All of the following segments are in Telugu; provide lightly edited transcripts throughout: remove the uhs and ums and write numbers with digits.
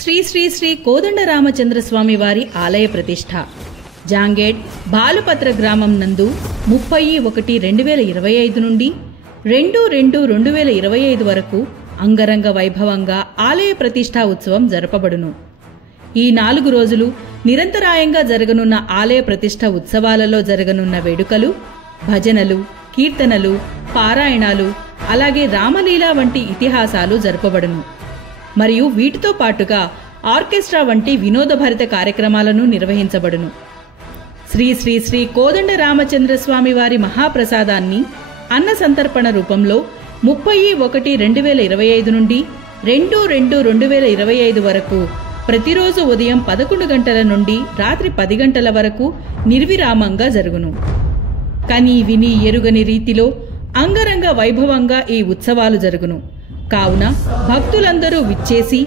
శ్రీ శ్రీ శ్రీ కోదండరామచంద్రస్వామి వారి ఆలయ ప్రతిష్ఠ జాంగేడ్ బాలుపత్ర గ్రామం నందు 30/1/2025 నుండి 2/2/2025 వరకు అంగరంగ వైభవంగా ఆలయ ప్రతిష్ఠా ఉత్సవం జరపబడును. ఈ 4 రోజులు నిరంతరాయంగా జరగనున్న ఆలయ ప్రతిష్ఠ ఉత్సవాలలో జరగనున్న వేడుకలు, భజనలు, కీర్తనలు, పారాయణాలు, అలాగే రామలీల వంటి ఇతిహాసాలు జరపబడును. మరియు వీటితో పాటుగా ఆర్కెస్ట్రా వంటి వినోదభరిత కార్యక్రమాలను నిర్వహించబడును. శ్రీ శ్రీ శ్రీ కోదండరామచంద్రస్వామి వారి మహాప్రసాదాన్ని అన్న సంతర్పణ రూపంలో 30/1/2025 నుండి 2/2/2025 వరకు ప్రతిరోజు ఉదయం 11 గంటల నుండి రాత్రి 10 గంటల వరకు నిర్విరామంగా జరుగును. కని విని ఎరుగని రీతిలో అంగరంగ వైభవంగా ఈ ఉత్సవాలు జరుగును. కావున భక్తులందరూ విచ్చేసి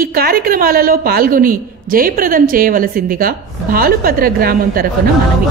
ఈ కార్యక్రమాలలో పాల్గొని జయప్రదం చేయవలసిందిగా బాలుపత్ర గ్రామం తరఫున మనవి.